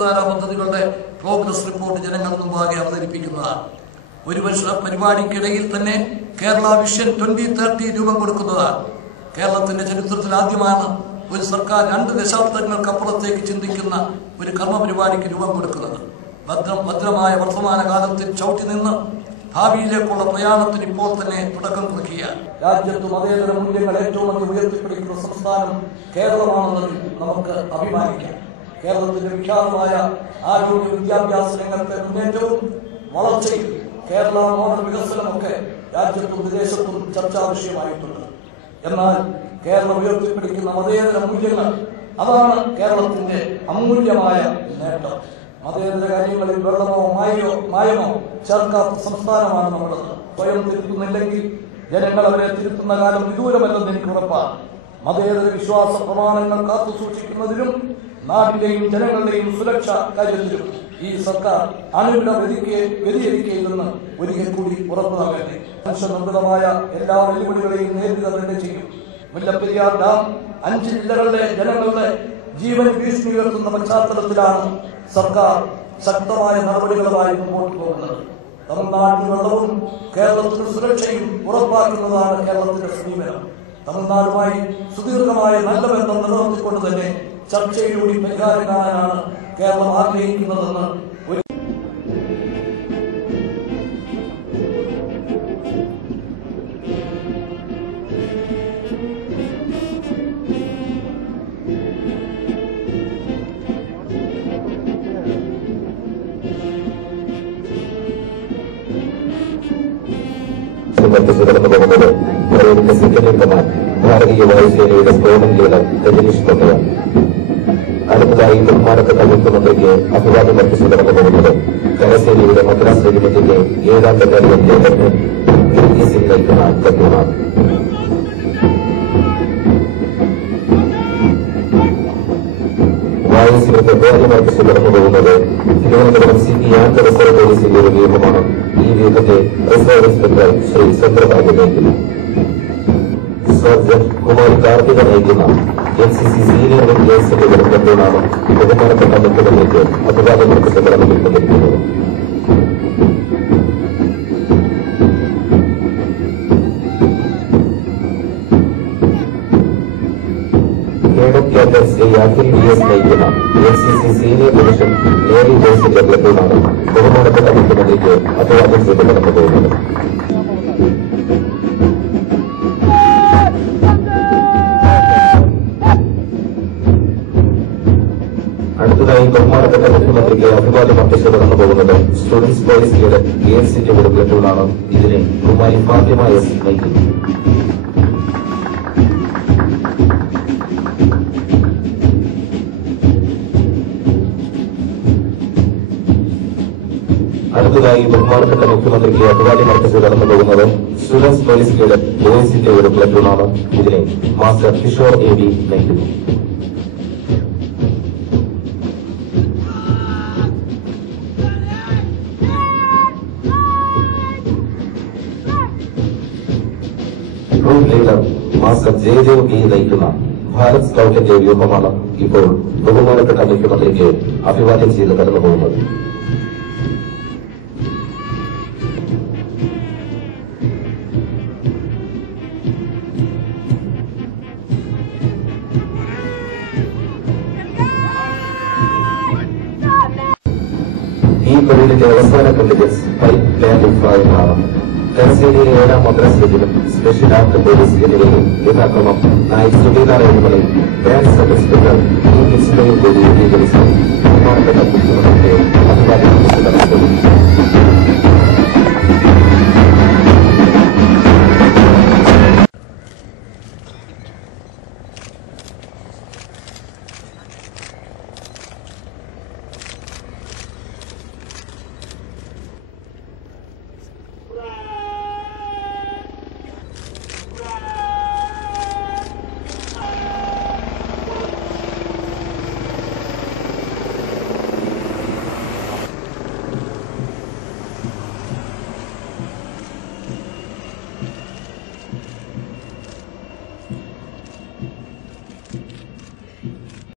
ജീവധാര പദ്ധതികളുടെ progress report ജനങ്ങൾക്ക് മുമ്പാകെ അവതരിപ്പിക്കുന്നതാണ്. ഒരു വർഷ പരിപാടിക്കിടയിൽ തന്നെ കേരള വിഷൻ 2030 രൂപം കൊടുക്കുന്നതാണ്. കേരളത്തിന്റെ ചരിത്രത്തിൽ ആദ്യമാണ് ഒരു സർക്കാർ 2 ദശാബ്ദങ്ങൾക്കപ്പുറത്തേക്ക് ചിന്തിക്കുന്ന ഒരു കർമ്മ പരിപാടിക്ക് രൂപം കൊടുക്കുന്നത്. ഭദ്രമായ വർത്തമാനകാലത്തിൽ ചവിട്ടി നിന്ന് ഭാവിയിലേക്കുള്ള പ്രയാണത്തിന് ഇപ്പോൾ തന്നെ തുടക്കം കുറിക്കുക. രാജ്യത്ത് മതേതര മൂല്യങ്ങൾ ഏറ്റവും അധികം ഉയർത്തിപ്പിടിക്കുന്ന സംസ്ഥാനം കേരളമാണെന്നതിൽ നമുക്ക് അഭിമാനിക്കാം. കേരളത്തിന്റെ വിശാലമായ ആരോഗ്യ വിദ്യാഭ്യാസ രംഗത്തെ മുന്നേറ്റവും വളർച്ചയും കേരള മോഡൽ വികസനമൊക്കെ രാജ്യത്തും വിദേശത്തും ചർച്ചാ വിഷയമായിട്ടുണ്ട്. എന്നാൽ കേരളം ഉയർത്തിപ്പിടിക്കുന്ന മതേതര മൂല്യങ്ങൾ, അതാണ് കേരളത്തിന്റെ അമൂല്യമായ നേട്ടം. മതേതര കാര്യങ്ങളിൽ വെള്ളമോ മായമോ ചേർക്കാത്ത സംസ്ഥാനമാണ് നമ്മുടേത്. സ്വയം തിരുത്തുന്നില്ലെങ്കിൽ ജനങ്ങൾ അവരെ തിരുത്തുന്ന കാലം വിദൂരമല്ലെന്ന് എനിക്ക് ഉറപ്പാണ്. മതേതര വിശ്വാസ പ്രമാണങ്ങൾ കാത്തു സൂക്ഷിക്കുന്നതിലും നാടിന്റെയും ജനങ്ങളുടെയും സുരക്ഷ കാര്യത്തിലും ഈ സർക്കാർ അണുവിട വ്യതിചരിക്കയില്ലെന്ന് ഒരിക്കൽ കൂടി ഉറപ്പു നൽകട്ടെ. മനുഷ്യനിർമ്മിതമായ എല്ലാ വെല്ലുവിളികളെയും നേരിടുക തന്നെ ചെയ്യും. മുല്ലപ്പെരിയാർ ഡാം 5 ജില്ലകളിലെ ജനങ്ങളുടെ ജീവൻ ഭീഷണി ഉയർത്തുന്ന പശ്ചാത്തലത്തിലാണ് സർക്കാർ ശക്തമായ നടപടികളുമായി മുമ്പോട്ട് പോകുന്നത്. തമിഴ്നാടിന് വെള്ളവും കേരളത്തിന് സുരക്ഷയും ഉറപ്പാക്കുന്നതാണ് കേരളത്തിന്റെ സമീപനം. തമിഴ്നാടുമായി സുദീർഘമായ നല്ല ബന്ധം നിലനിർത്തിക്കൊണ്ട് തന്നെ ചർച്ചയിലൂടെ പരിഹാരം കാണാനാണ് കേരളം ആഗ്രഹിക്കുന്നതെന്ന് തുടർന്നു പോകുന്നത് സെക്രട്ടറി കമാൻഡ് ഭാരതീയ വായുസേനയുടെ സ്ഫോടനം ചെയ്ത രജനീഷ് കൊണ്ടയാണ്. അടുത്തതായി ബഹുമാനപ്പെട്ട മുഖ്യമന്ത്രിക്ക് അഭിവാദ്യം അർപ്പിച്ച് തുടർന്നു പോകുന്നത് കരസേനയുടെ മദ്രാസ് റെജിമെന്റിന്റെ 7ാം ബറ്റാലിയൻ ലേഖകൻ സിംഗ് നയിക്കുന്ന പ്ലറ്റൂണാണ്. വായുസേനയ്ക്ക് അഭിവാദ്യം അർപ്പിച്ച് തുടർന്നു പോകുന്നത് തിരുവനന്തപുരം സിറ്റി ആൻഡ് റിസർവ് പോലീസിന്റെ ഒരു വ്യൂഹമാണ്. ഈ വ്യൂഹത്തെ റിസർവ് ഇൻസ്പെക്ടർ ശ്രീ ചന്ദ്രബാബു നയിക്കുന്നു. സർജൻ കുമാർ കാർത്തിക നയിക്കുന്ന NCC സീനിയർ വിംഗേഴ്സിന്റെ ഒരു പ്ലറ്റൂണാണ് ബഹുമാനപ്പെട്ട മുഖ്യമന്ത്രിക്ക് അഭിവാദ്യം അർപ്പിച്ച് കടന്നു നിൽക്കൊണ്ടിരിക്കുന്നത്. Cadet captain Shri Akhil VS നയിക്കുന്ന NCC സീനിയർ ഡിവിഷൻ നേവി ബോയ്സിന്റെ പ്ലറ്റൂണാണ് ബഹുമാനപ്പെട്ട മുഖ്യമന്ത്രിക്ക് അഭിവാദ്യം ചെയ്ത് കടന്നു പോകുന്നത്. അടുത്തതായി ബഹുമാനപ്പെട്ട മുഖ്യമന്ത്രിക്ക് അഭിവാദ്യം അർപ്പിച്ച് കടന്നു പോകുന്നത് സ്റ്റുഡൻസ് ബോയ്സ് ലീഡർ AFCന്റെ ഒരു പ്ലറ്റൂണാണ്. ഇതിനെ കുമാരി ഫാത്തിമ S നയിക്കുന്നു. അടുത്തതായി ബഹുമാനപ്പെട്ട മുഖ്യമന്ത്രിക്ക് അഭിവാദ്യം അർപ്പിച്ച് കടന്നു പോകുന്നത് സ്റ്റുഡൻസ് പോലീസ് ലീഡർ ബോയ്സിന്റെ ഒരു പ്ലറ്റൂണാണ്. ഇതിനെ മാസ്റ്റർ കിഷോർ AD നയിക്കുന്നു. ഗ്രൂപ്പ് ലീഡർ മാസ്റ്റർ JJP നയിക്കുന്ന ഭാരത് സ്കൌട്ടിന്റെ വ്യൂഹമാണ് ഇപ്പോൾ ബഹുമാനപ്പെട്ട മുഖ്യമന്ത്രിക്ക് അഭിവാദ്യം ചെയ്ത് കടന്നു പോകുന്നത്. ഈ പരേഡിന്റെ അവസാന കണ്ടിജൻസ് പൈപ്പ് ലാൻഡിംഗ് ഫ്ലൈറ്റിലാണ്. കരസേനയിലെ 7ാം Madras regiment, special armed police എന്നിവയും യഥാക്രമം നായിക് സുബേദാർ എന്നിവരെ ബാൻഡ് സബ് ഇൻസ്പെക്ടർ കൂടി രൂപീകരിച്ച് ബഹുമാനപ്പെട്ട മുഖ്യമന്ത്രിയെ അഭിവാദ്യം നടത്തുന്നു.